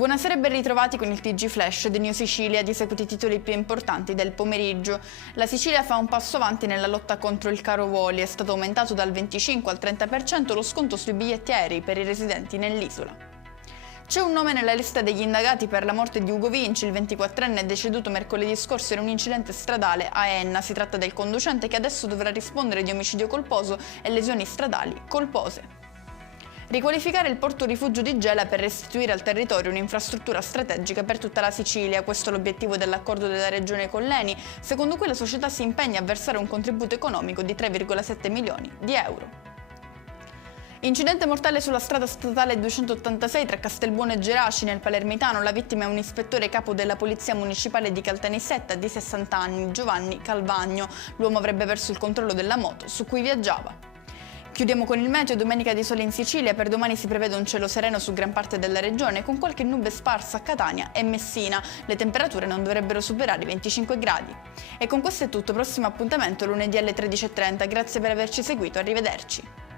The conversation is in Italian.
Buonasera e ben ritrovati con il TG Flash di New Sicilia, di seguito i titoli più importanti del pomeriggio. La Sicilia fa un passo avanti nella lotta contro il caro voli, è stato aumentato dal 25 al 30% lo sconto sui biglietti aerei per i residenti nell'isola. C'è un nome nella lista degli indagati per la morte di Ugo Vinci, il 24enne è deceduto mercoledì scorso in un incidente stradale a Enna. Si tratta del conducente che adesso dovrà rispondere di omicidio colposo e lesioni stradali colpose. Riqualificare il porto rifugio di Gela per restituire al territorio un'infrastruttura strategica per tutta la Sicilia. Questo è l'obiettivo dell'accordo della Regione con l'ENI, secondo cui la società si impegna a versare un contributo economico di 3,7 milioni di euro. Incidente mortale sulla strada statale 286 tra Castelbuono e Geraci nel Palermitano. La vittima è un ispettore capo della Polizia Municipale di Caltanissetta di 60 anni, Giovanni Calvagno. L'uomo avrebbe perso il controllo della moto su cui viaggiava. Chiudiamo con il meteo. Domenica di sole in Sicilia, per domani si prevede un cielo sereno su gran parte della regione con qualche nube sparsa a Catania e Messina. Le temperature non dovrebbero superare i 25 gradi. E con questo è tutto, prossimo appuntamento lunedì alle 13:30. Grazie per averci seguito, arrivederci.